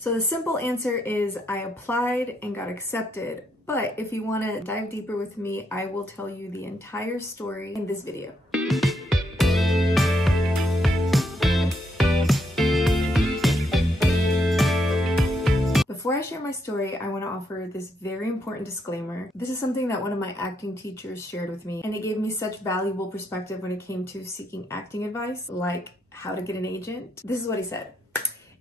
So the simple answer is I applied and got accepted. But if you want to dive deeper with me, I will tell you the entire story in this video. Before I share my story, I want to offer this very important disclaimer. This is something that one of my acting teachers shared with me, and it gave me such valuable perspective when it came to seeking acting advice, like how to get an agent. This is what he said.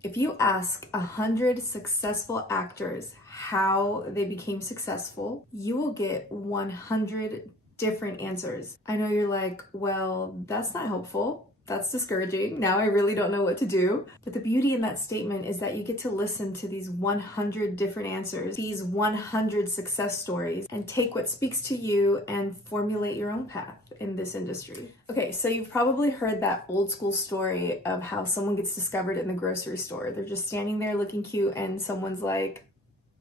If you ask 100 successful actors how they became successful, you will get 100 different answers. I know you're like, well, that's not helpful. That's discouraging. Now I really don't know what to do. But the beauty in that statement is that you get to listen to these 100 different answers, these 100 success stories, and take what speaks to you and formulate your own path in this industry. Okay, so you've probably heard that old school story of how someone gets discovered in the grocery store. They're just standing there looking cute and someone's like,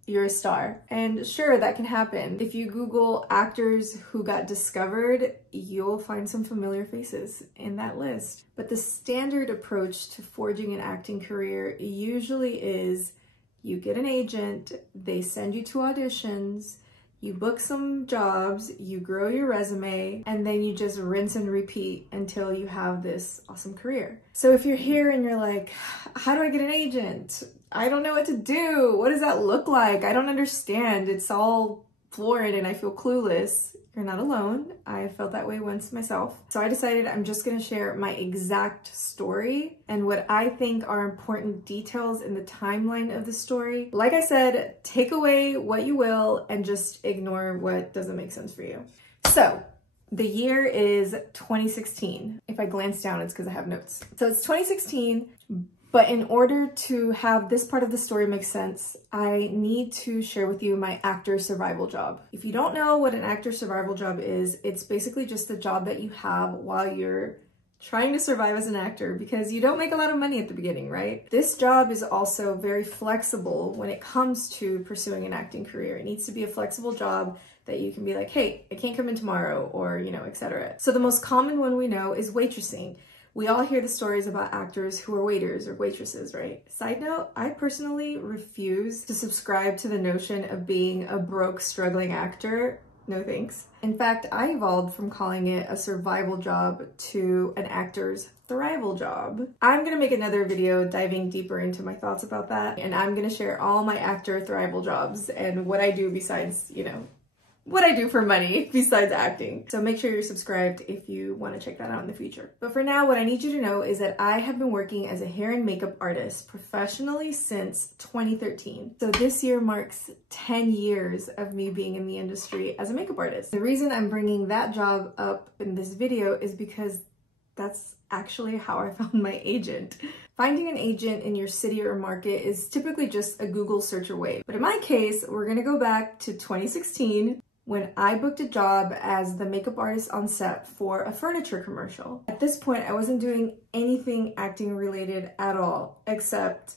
you're a star. And sure, that can happen. If you Google actors who got discovered, you'll find some familiar faces in that list. But the standard approach to forging an acting career usually is you get an agent, they send you to auditions, you book some jobs, you grow your resume, and then you just rinse and repeat until you have this awesome career. So if you're here and you're like, how do I get an agent? I don't know what to do. What does that look like? I don't understand. It's all foreign and I feel clueless. You're not alone. I felt that way once myself. So I decided I'm just gonna share my exact story and what I think are important details in the timeline of the story. Like I said, take away what you will and just ignore what doesn't make sense for you. So the year is 2016. If I glance down, it's because I have notes. So it's 2016. But in order to have this part of the story make sense, I need to share with you my actor survival job. If you don't know what an actor survival job is, it's basically just a job that you have while you're trying to survive as an actor because you don't make a lot of money at the beginning, right? This job is also very flexible when it comes to pursuing an acting career. It needs to be a flexible job that you can be like, hey, I can't come in tomorrow, or, you know, etc. So the most common one we know is waitressing. We all hear the stories about actors who are waiters or waitresses, right? Side note, I personally refuse to subscribe to the notion of being a broke, struggling actor. No thanks. In fact, I evolved from calling it a survival job to an actor's thrival job. I'm gonna make another video diving deeper into my thoughts about that, and I'm gonna share all my actor thrival jobs and what I do besides, you know, what I do for money besides acting. So make sure you're subscribed if you want to check that out in the future. But for now, what I need you to know is that I have been working as a hair and makeup artist professionally since 2013. So this year marks 10 years of me being in the industry as a makeup artist. The reason I'm bringing that job up in this video is because that's actually how I found my agent. Finding an agent in your city or market is typically just a Google search away. But in my case, we're gonna go back to 2016 when I booked a job as the makeup artist on set for a furniture commercial. At this point, I wasn't doing anything acting related at all, except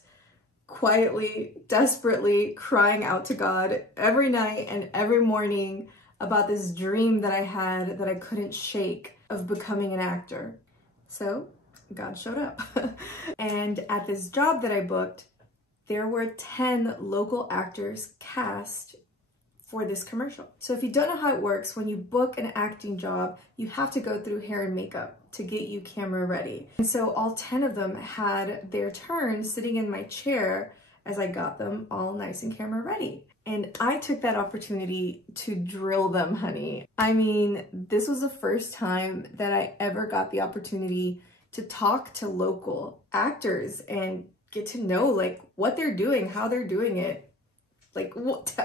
quietly, desperately crying out to God every night and every morning about this dream that I had that I couldn't shake of becoming an actor. So God showed up. And at this job that I booked, there were 10 local actors cast for this commercial. So if you don't know how it works, when you book an acting job, you have to go through hair and makeup to get you camera ready. And so all 10 of them had their turn sitting in my chair as I got them all nice and camera ready. And I took that opportunity to drill them, honey. I mean, this was the first time that I ever got the opportunity to talk to local actors and get to know like what they're doing, how they're doing it. Like,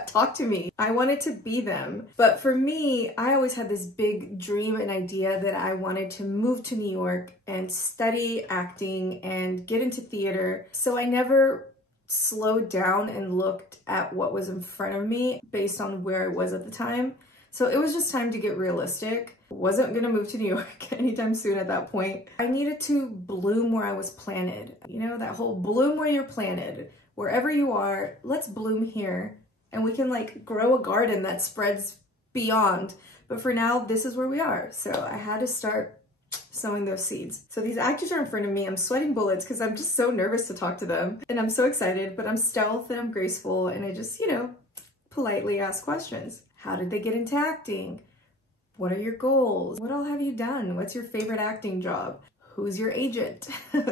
talk to me. I wanted to be them. But for me, I always had this big dream and idea that I wanted to move to New York and study acting and get into theater. So I never slowed down and looked at what was in front of me based on where I was at the time. So it was just time to get realistic. Wasn't gonna move to New York anytime soon at that point. I needed to bloom where I was planted. You know, that whole bloom where you're planted. Wherever you are, let's bloom here. And we can like grow a garden that spreads beyond. But for now, this is where we are. So I had to start sowing those seeds. So these actors are in front of me. I'm sweating bullets because I'm just so nervous to talk to them. And I'm so excited, but I'm stealth and I'm graceful. And I just, you know, politely ask questions. How did they get into acting? What are your goals? What all have you done? What's your favorite acting job? Who's your agent?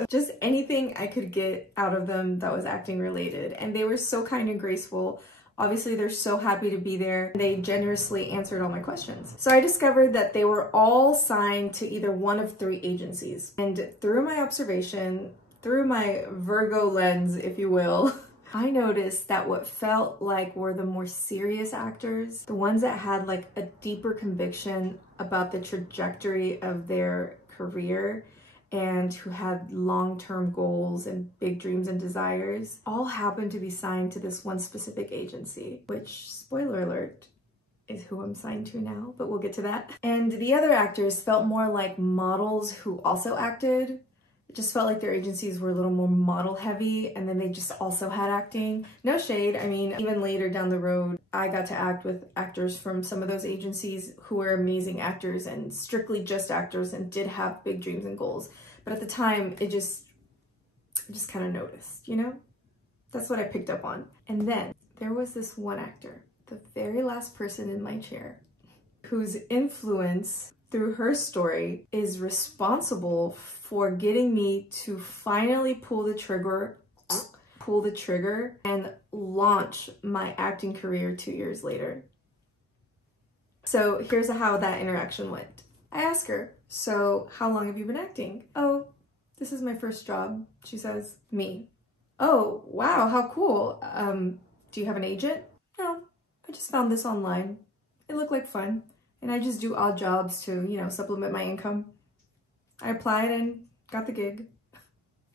Just anything I could get out of them that was acting related. And they were so kind and graceful. Obviously, they're so happy to be there. They generously answered all my questions. So I discovered that they were all signed to either one of 3 agencies. And through my observation, through my Virgo lens, if you will, I noticed that what felt like were the more serious actors, the ones that had like a deeper conviction about the trajectory of their career and who had long-term goals and big dreams and desires, all happened to be signed to this one specific agency, which, spoiler alert, is who I'm signed to now, but we'll get to that. And the other actors felt more like models who also acted. It just felt like their agencies were a little more model heavy, and then they just also had acting. No shade, I mean, even later down the road, I got to act with actors from some of those agencies who were amazing actors and strictly just actors and did have big dreams and goals. But at the time, I just kind of noticed, you know? That's what I picked up on. And then there was this one actor, the very last person in my chair, whose influence through her story is responsible for getting me to finally pull the trigger and launch my acting career 2 years later. So here's how that interaction went. I asked her, so how long have you been acting? Oh, this is my first job, she says. Me. Oh, wow, how cool. Do you have an agent? No, I just found this online. It looked like fun. And I just do odd jobs to, you know, supplement my income. I applied and got the gig.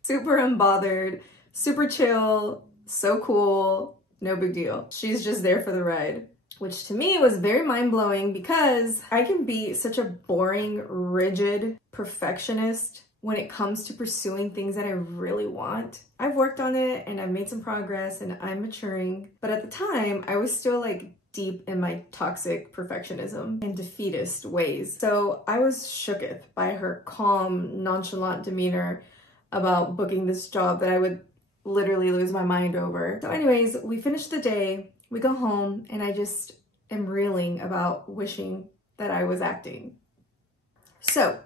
Super unbothered, super chill, so cool, no big deal. She's just there for the ride. Which to me was very mind-blowing because I can be such a boring, rigid perfectionist when it comes to pursuing things that I really want. I've worked on it and I've made some progress and I'm maturing. But at the time, I was still like deep in my toxic perfectionism and defeatist ways. So I was shooketh by her calm, nonchalant demeanor about booking this job that I would literally lose my mind over. So anyways, we finished the day. We go home and I just am reeling about wishing that I was acting. So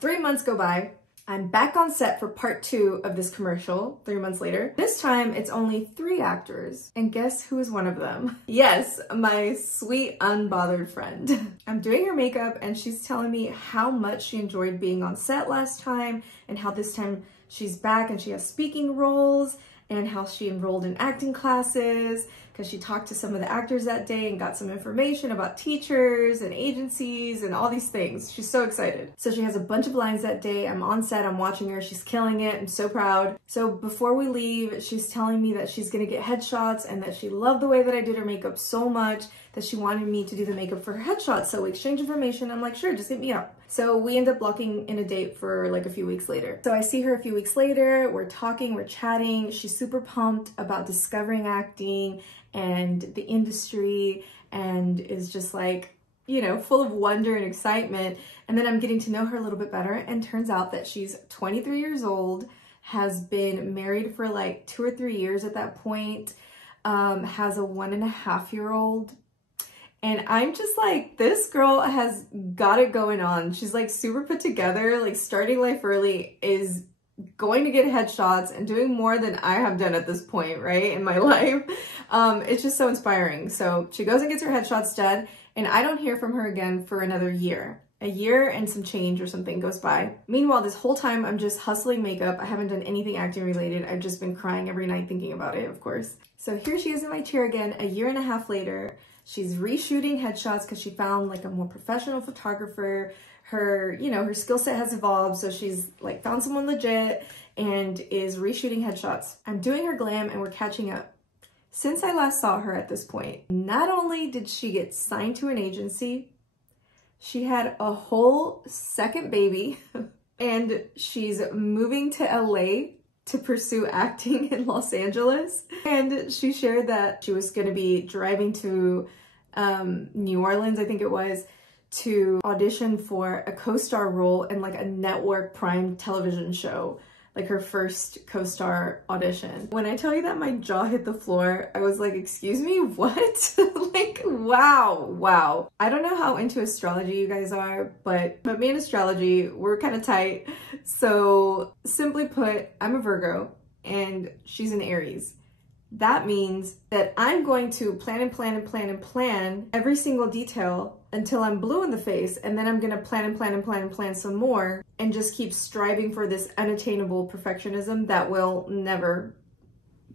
3 months go by. I'm back on set for part 2 of this commercial 3 months later. This time it's only 3 actors. And guess who is one of them? Yes, my sweet, unbothered friend. I'm doing her makeup and she's telling me how much she enjoyed being on set last time and how this time she's back and she has speaking roles and how she enrolled in acting classes because she talked to some of the actors that day and got some information about teachers and agencies and all these things. She's so excited. So she has a bunch of lines that day. I'm on set, I'm watching her, she's killing it, I'm so proud. So before we leave, she's telling me that she's gonna get headshots and that she loved the way that I did her makeup so much that she wanted me to do the makeup for her headshots. So we exchange information. I'm like, sure, just hit me up. So we end up locking in a date for like a few weeks later. So I see her a few weeks later, we're talking, we're chatting. She's super pumped about discovering acting and the industry and is just like, you know, full of wonder and excitement. And then I'm getting to know her a little bit better and turns out that she's 23 years old, has been married for like 2 or 3 years at that point, has a 1.5-year-old. And I'm just like, this girl has got it going on. She's like super put together, like starting life early, is going to get headshots and doing more than I have done at this point, right, in my life. It's just so inspiring. So she goes and gets her headshots done and I don't hear from her again for another year. A year and some change or something goes by. Meanwhile, this whole time I'm just hustling makeup. I haven't done anything acting related. I've just been crying every night thinking about it, of course. So here she is in my chair again, a year and a half later. She's reshooting headshots because she found like a more professional photographer. Her, you know, her skill set has evolved. So she's like found someone legit and is reshooting headshots. I'm doing her glam and we're catching up. Since I last saw her at this point, not only did she get signed to an agency, she had a whole second baby and she's moving to LA to pursue acting in Los Angeles. And she shared that she was going to be driving to New Orleans, I think it was, to audition for a co-star role in like a network prime television show, like her first co-star audition. When I tell you that my jaw hit the floor, I was like, excuse me, what? Like, wow. I don't know how into astrology you guys are, but me and astrology, we're kind of tight. So simply put, I'm a Virgo and she's an Aries. That means that I'm going to plan every single detail until I'm blue in the face, and then I'm gonna plan some more and just keep striving for this unattainable perfectionism that will never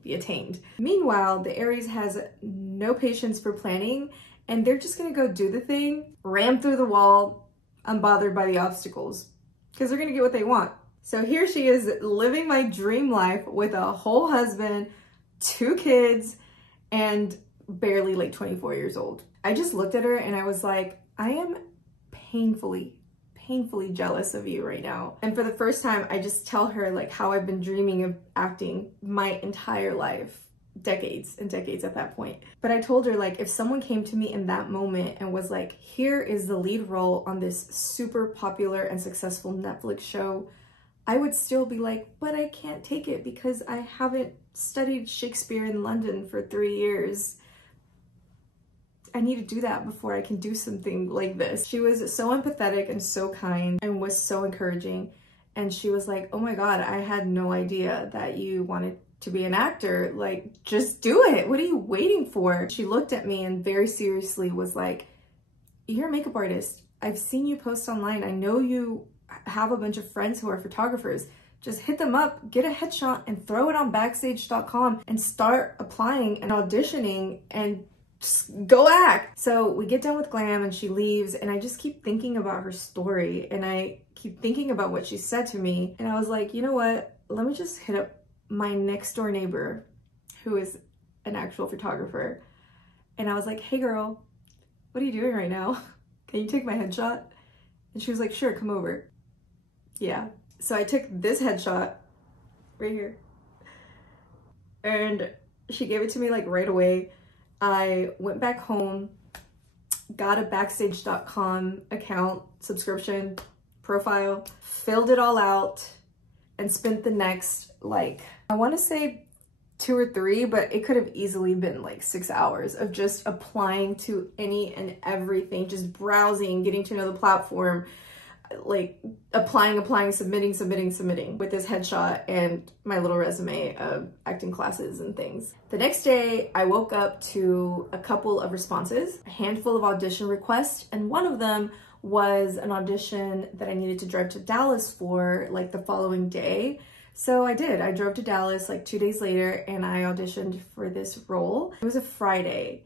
be attained. Meanwhile, the Aries has no patience for planning, and they're just gonna go do the thing, ram through the wall, unbothered by the obstacles, because they're gonna get what they want. So here she is living my dream life with a whole husband, 2 kids, and barely like 24 years old. I just looked at her and I was like, I am painfully jealous of you right now. And for the first time, I just tell her like how I've been dreaming of acting my entire life, decades and decades at that point. But I told her, like, if someone came to me in that moment and was like, here is the lead role on this super popular and successful Netflix show, I would still be like, but I can't take it because I haven't studied Shakespeare in London for 3 years. I need to do that before I can do something like this. She was so empathetic and so kind and was so encouraging. And she was like, oh my God, I had no idea that you wanted to be an actor. Like, just do it. What are you waiting for? She looked at me and very seriously was like, you're a makeup artist. I've seen you post online. I know you have a bunch of friends who are photographers. Just hit them up, get a headshot, and throw it on backstage.com and start applying and auditioning and just go act. So we get done with glam and she leaves, and I just keep thinking about her story and I keep thinking about what she said to me. And I was like, you know what? Let me just hit up my next door neighbor who is an actual photographer. And I was like, hey girl, what are you doing right now? Can you take my headshot? And she was like, sure, come over. Yeah. So I took this headshot right here and she gave it to me like right away. I went back home, got a backstage.com account, subscription, profile, filled it all out, and spent the next, like, I want to say 2 or 3, but it could have easily been like 6 hours of just applying to any and everything, just browsing, getting to know the platform, like applying, submitting with this headshot and my little resume of acting classes and things. The next day, I woke up to a couple of responses, a handful of audition requests, and one of them was an audition that I needed to drive to Dallas for like the following day. So I did. I drove to Dallas like 2 days later and I auditioned for this role. It was a Friday.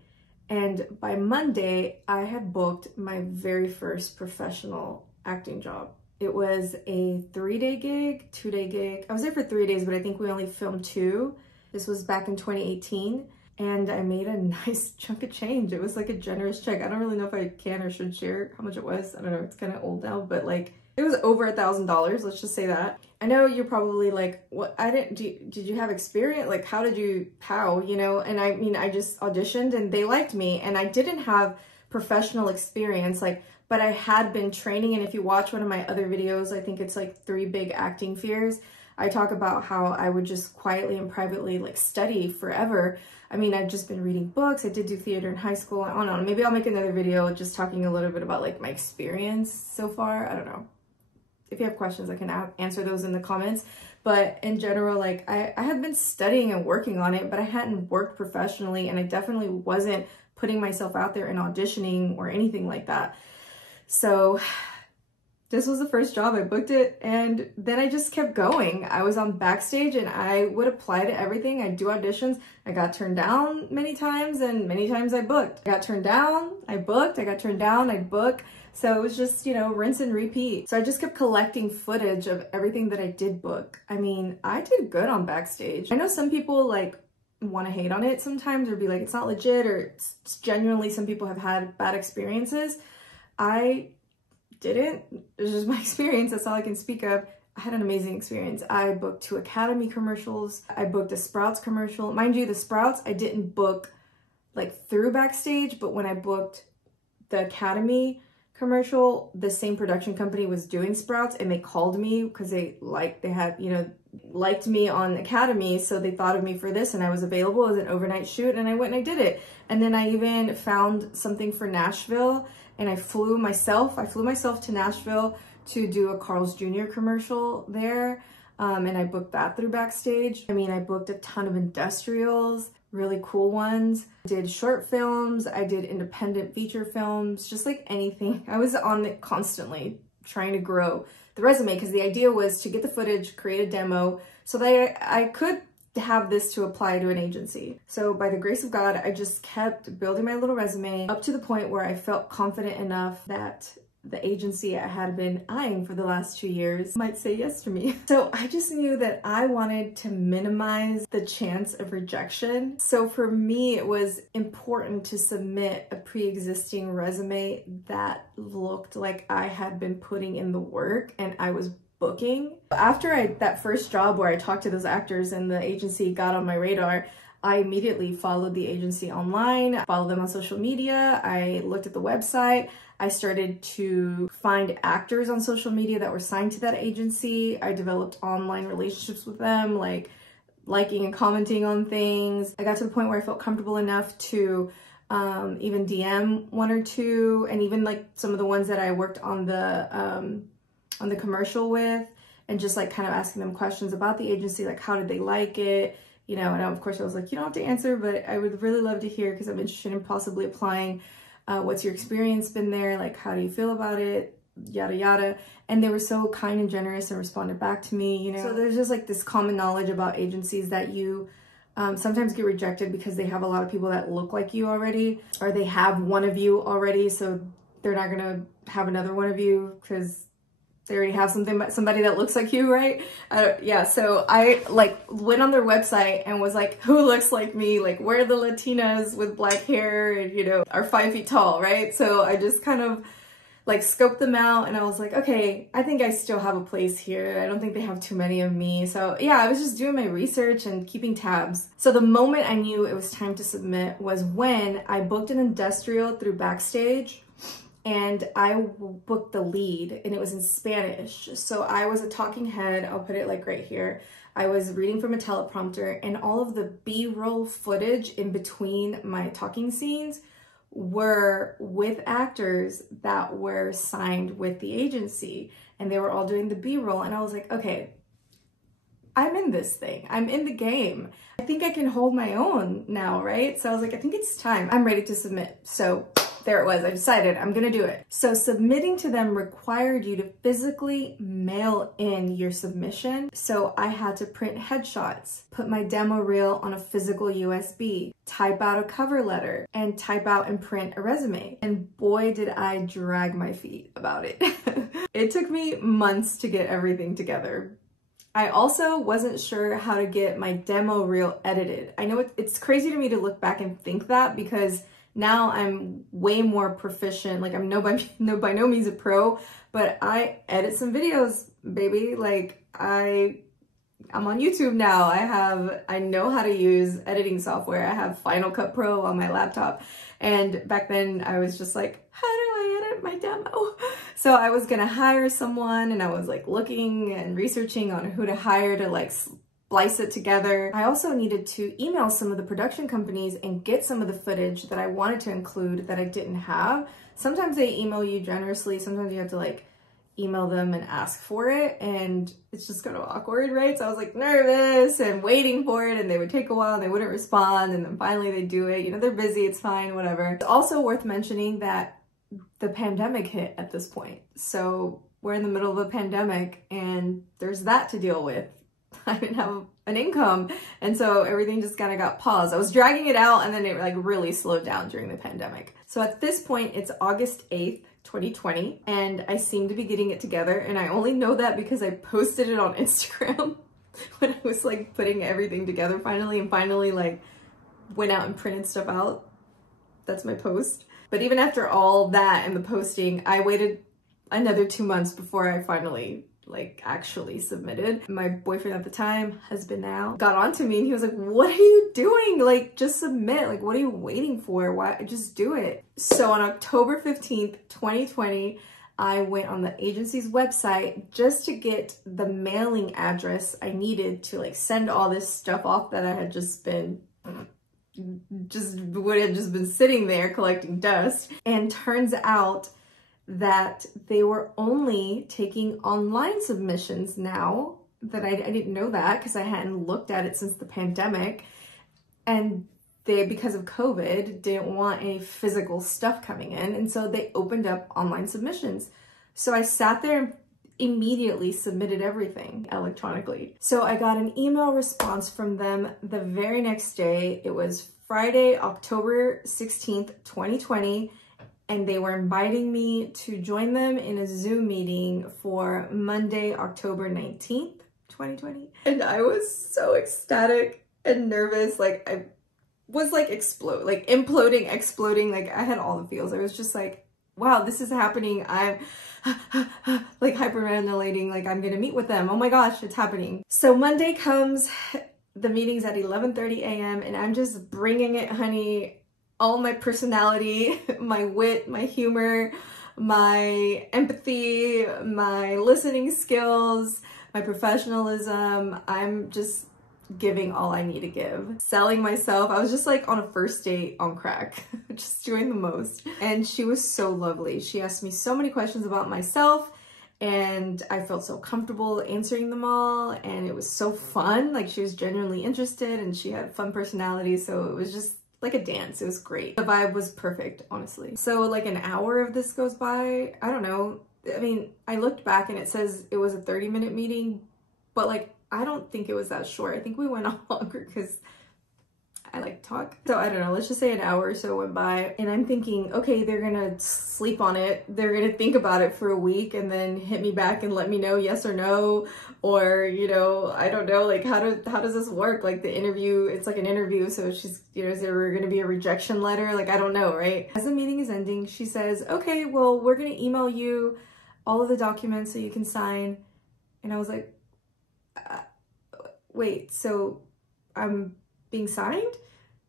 And by Monday, I had booked my very first professional acting job. It was a 3-day gig, 2-day gig. I was there for 3 days, but I think we only filmed 2. This was back in 2018. And I made a nice chunk of change. It was like a generous check. I don't really know if I can or should share how much it was. I don't know, it's kind of old now, but like it was over $1,000, let's just say that. I know you're probably like, what, did you have experience? Like, how, you know? And I mean, I just auditioned and they liked me and I didn't have professional experience, like, but I had been training. And if you watch one of my other videos, I think it's like 3 Big Acting Fears, I talk about how I would just quietly and privately like study forever. I mean, I've just been reading books. I did do theater in high school. I don't know, maybe I'll make another video just talking a little bit about like my experience so far. I don't know. If you have questions, I can answer those in the comments. But in general, like I had been studying and working on it, but I hadn't worked professionally and I definitely wasn't putting myself out there and auditioning or anything like that. So this was the first job. I booked it and then I just kept going. I was on Backstage and I would apply to everything. I do auditions. I got turned down many times and many times I booked. I got turned down, I booked, I got turned down, I'd book. So it was just, you know, rinse and repeat. So I just kept collecting footage of everything that I did book. I mean, I did good on Backstage. I know some people like want to hate on it sometimes or be like, it's not legit, or it's genuinely some people have had bad experiences. I didn't. It was just my experience. That's all I can speak of. I had an amazing experience. I booked 2 Academy commercials. I booked a Sprouts commercial. Mind you, the Sprouts, I didn't book like through Backstage, but when I booked the Academy commercial, the same production company was doing Sprouts, and they called me because they had, you know, liked me on Academy, so they thought of me for this, and I was available as an overnight shoot, and I went and I did it. And then I even found something for Nashville, and I flew myself to Nashville to do a Carl's Jr. commercial there, and I booked that through Backstage. I mean, I booked a ton of industrials, really cool ones. I did short films, I did independent feature films, just like anything. I was on it constantly, trying to grow the resume, because the idea was to get the footage, create a demo, so that I could have this to apply to an agency. So by the grace of God, I just kept building my little resume up to the point where I felt confident enough that the agency I had been eyeing for the last 2 years might say yes to me. So I just knew that I wanted to minimize the chance of rejection. So for me, it was important to submit a pre-existing resume that looked like I had been putting in the work and I was booking. After that first job where I talked to those actors and the agency got on my radar, I immediately followed the agency online, followed them on social media, I looked at the website, I started to find actors on social media that were signed to that agency. I developed online relationships with them, like liking and commenting on things. I got to the point where I felt comfortable enough to even DM one or two, and even like some of the ones that I worked on the commercial with, and just like kind of asking them questions about the agency, like how did they like it? You know, and of course I was like, you don't have to answer, but I would really love to hear because I'm interested in possibly applying. What's your experience been there? Like, how do you feel about it? Yada, yada. And they were so kind and generous and responded back to me, you know. So there's just like this common knowledge about agencies that you sometimes get rejected because they have a lot of people that look like you already, or they have one of you already. So they're not going to have another one of you because they already have somebody that looks like you, right? Yeah, so I like went on their website and was like, who looks like me? Like, where are the Latinas with black hair and, you know, are 5 feet tall, right? So I just kind of like scoped them out, and I was like, okay, I think I still have a place here. I don't think they have too many of me. So yeah, I was just doing my research and keeping tabs. So the moment I knew it was time to submit was when I booked an industrial through Backstage, and I booked the lead, and it was in Spanish. So I was a talking head, I'll put it like right here. I was reading from a teleprompter, and all of the B-roll footage in between my talking scenes were with actors that were signed with the agency, and they were all doing the B-roll. And I was like, okay, I'm in this thing. I'm in the game. I think I can hold my own now, right? So I was like, I think it's time. I'm ready to submit. So there it was. I decided I'm gonna do it. So submitting to them required you to physically mail in your submission. So I had to print headshots, put my demo reel on a physical USB, type out a cover letter, and type out and print a resume. And boy, did I drag my feet about it. It took me months to get everything together. I also wasn't sure how to get my demo reel edited. I know it's crazy to me to look back and think that, because now I'm way more proficient. Like, I'm by no means a pro, but I edit some videos, baby. Like, I'm on YouTube now. I know how to use editing software. I have Final Cut Pro on my laptop. And back then I was just like, how do I edit my demo? So I was gonna hire someone, and I was like looking and researching on who to hire to like splice it together. I also needed to email some of the production companies and get some of the footage that I wanted to include that I didn't have. Sometimes they email you generously, sometimes you have to like email them and ask for it, and it's just kind of awkward, right? So I was like nervous and waiting for it, and they would take a while and they wouldn't respond, and then finally they do it. You know, they're busy, it's fine, whatever. It's also worth mentioning that the pandemic hit at this point. So we're in the middle of a pandemic, and there's that to deal with. I didn't have an income, and so everything just kind of got paused. I was dragging it out, and then it like really slowed down during the pandemic. So at this point, it's August 8th, 2020, and I seem to be getting it together, and I only know that because I posted it on Instagram when I was like putting everything together finally, and finally like went out and printed stuff out. That's my post. But even after all that and the posting, I waited another 2 months before I finally like actually submitted. My boyfriend at the time, husband now, got onto me and he was like, what are you doing? Like, just submit. Like, what are you waiting for? Why? Just do it. So on October 15th, 2020, I went on the agency's website just to get the mailing address I needed to like send all this stuff off that I had just been sitting there collecting dust. And turns out that they were only taking online submissions now. That I didn't know that because I hadn't looked at it since the pandemic. And they, because of COVID, didn't want any physical stuff coming in. And so they opened up online submissions. So I sat there and immediately submitted everything electronically. So I got an email response from them the very next day. It was Friday, October 16th, 2020. And they were inviting me to join them in a Zoom meeting for Monday, October 19th, 2020. And I was so ecstatic and nervous. Like I was like imploding, exploding. Like I had all the feels. I was just like, wow, this is happening. I'm like hyperventilating. Like I'm gonna meet with them. Oh my gosh, it's happening. So Monday comes, the meeting's at 11:30 a.m. and I'm just bringing it, honey. All my personality, my wit, my humor, my empathy, my listening skills, my professionalism. I'm just giving all I need to give. Selling myself. I was just like on a first date on crack, just doing the most. And she was so lovely. She asked me so many questions about myself and I felt so comfortable answering them all. And it was so fun. Like she was genuinely interested and she had a fun personality. So it was just like a dance. It was great. The vibe was perfect, honestly. So like an hour of this goes by. I don't know. I mean, I looked back and it says it was a 30-minute meeting, but like, I don't think it was that short. I think we went on longer because I like to talk. So I don't know, let's just say an hour or so went by and I'm thinking, okay, they're gonna sleep on it. They're gonna think about it for a week and then hit me back and let me know yes or no, or, you know, I don't know, like how does this work? Like the interview, it's like an interview. So she's, you know, is there gonna be a rejection letter? Like, I don't know, right? As the meeting is ending, she says, okay, well, we're gonna email you all of the documents so you can sign. And I was like, wait, so I'm being signed?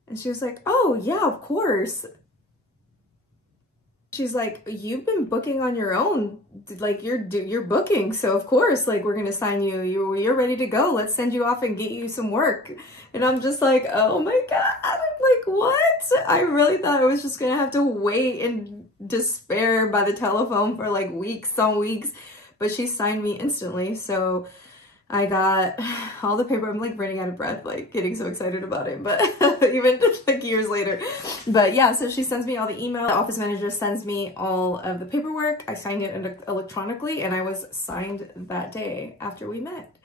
And she was like, oh yeah, of course. She's like, you've been booking on your own, like you're booking, so of course, like we're gonna sign you. You're ready to go. Let's send you off and get you some work. And I'm just like, oh my god, I'm like, what? I really thought I was just gonna have to wait in despair by the telephone for like weeks on weeks, but she signed me instantly. So I got all the paper. I'm like running out of breath, like getting so excited about it, but even like years later. But yeah, so she sends me all the email. The office manager sends me all of the paperwork. I signed it electronically and I was signed that day after we met.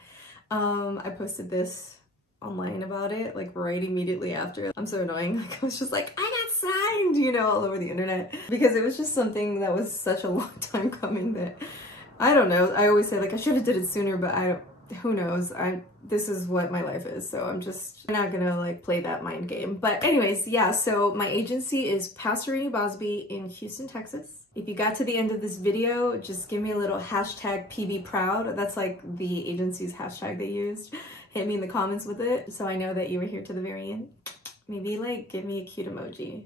I posted this online about it, like right immediately after. I'm so annoying. Like I was just like, I got signed, you know, all over the internet because it was just something that was such a long time coming that I don't know. I always say like I should have did it sooner, but who knows? This is what my life is, so I'm not gonna like play that mind game. But anyways, yeah, so my agency is Pastorini Bosby in Houston, Texas. If you got to the end of this video, just give me a little hashtag PBProud. That's like the agency's hashtag they used. Hit me in the comments with it so I know that you were here to the very end. Maybe like give me a cute emoji.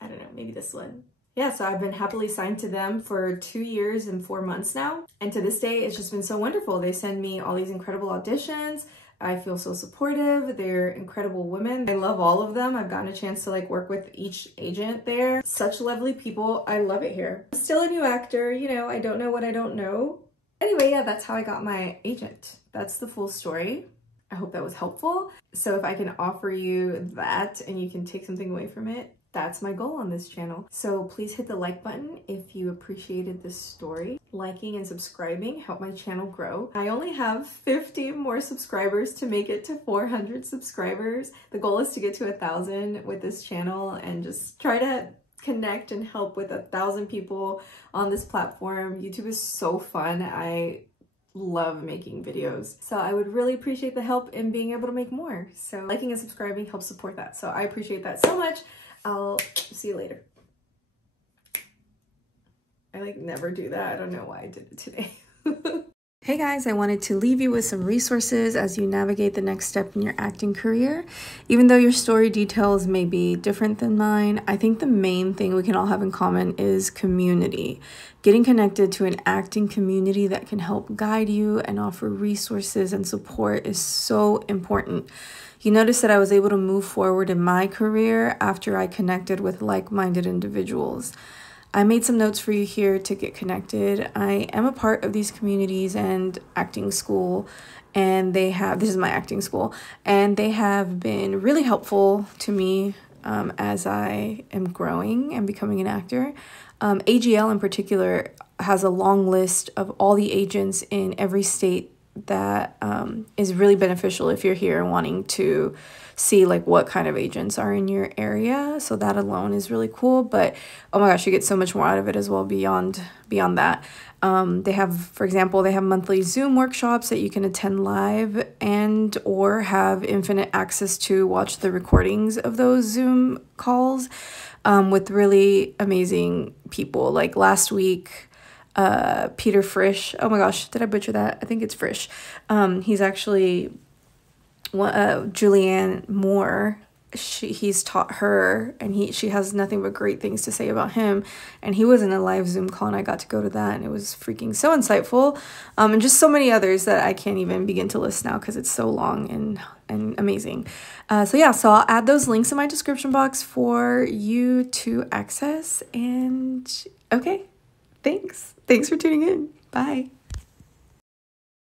I don't know, maybe this one. Yeah, so I've been happily signed to them for 2 years and 4 months now. And to this day, it's just been so wonderful. They send me all these incredible auditions. I feel so supportive. They're incredible women. I love all of them. I've gotten a chance to like work with each agent there. Such lovely people. I love it here. I'm still a new actor, you know, I don't know what I don't know. Anyway, yeah, that's how I got my agent. That's the full story. I hope that was helpful. So if I can offer you that and you can take something away from it, that's my goal on this channel. So please hit the like button if you appreciated this story. Liking and subscribing help my channel grow. I only have 50 more subscribers to make it to 400 subscribers. The goal is to get to 1,000 with this channel and just try to connect and help with 1,000 people on this platform. YouTube is so fun. I love making videos. So I would really appreciate the help in being able to make more. So liking and subscribing helps support that. So I appreciate that so much. I'll see you later. I like never do that. I don't know why I did it today. Hey guys, I wanted to leave you with some resources as you navigate the next step in your acting career. Even though your story details may be different than mine, I think the main thing we can all have in common is community. Getting connected to an acting community that can help guide you and offer resources and support is so important. You notice that I was able to move forward in my career after I connected with like-minded individuals. I made some notes for you here to get connected. I am a part of these communities and acting school, and this is my acting school, and they have been really helpful to me as I am growing and becoming an actor. AGL in particular has a long list of all the agents in every state that is really beneficial if you're here and wanting to see like what kind of agents are in your area. So that alone is really cool, but oh my gosh, you get so much more out of it as well beyond that. They have, for example, they have monthly Zoom workshops that you can attend live and or have infinite access to watch the recordings of those Zoom calls with really amazing people. Like last week, Peter Frisch, oh my gosh, did I butcher that? I think it's Frisch. He's actually Julianne Moore, he's taught her, and she has nothing but great things to say about him, and he was in a live Zoom call and I got to go to that, and it was freaking so insightful, and just so many others that I can't even begin to list now because it's so long and amazing. So yeah, so I'll add those links in my description box for you to access, and okay, thanks for tuning in. Bye.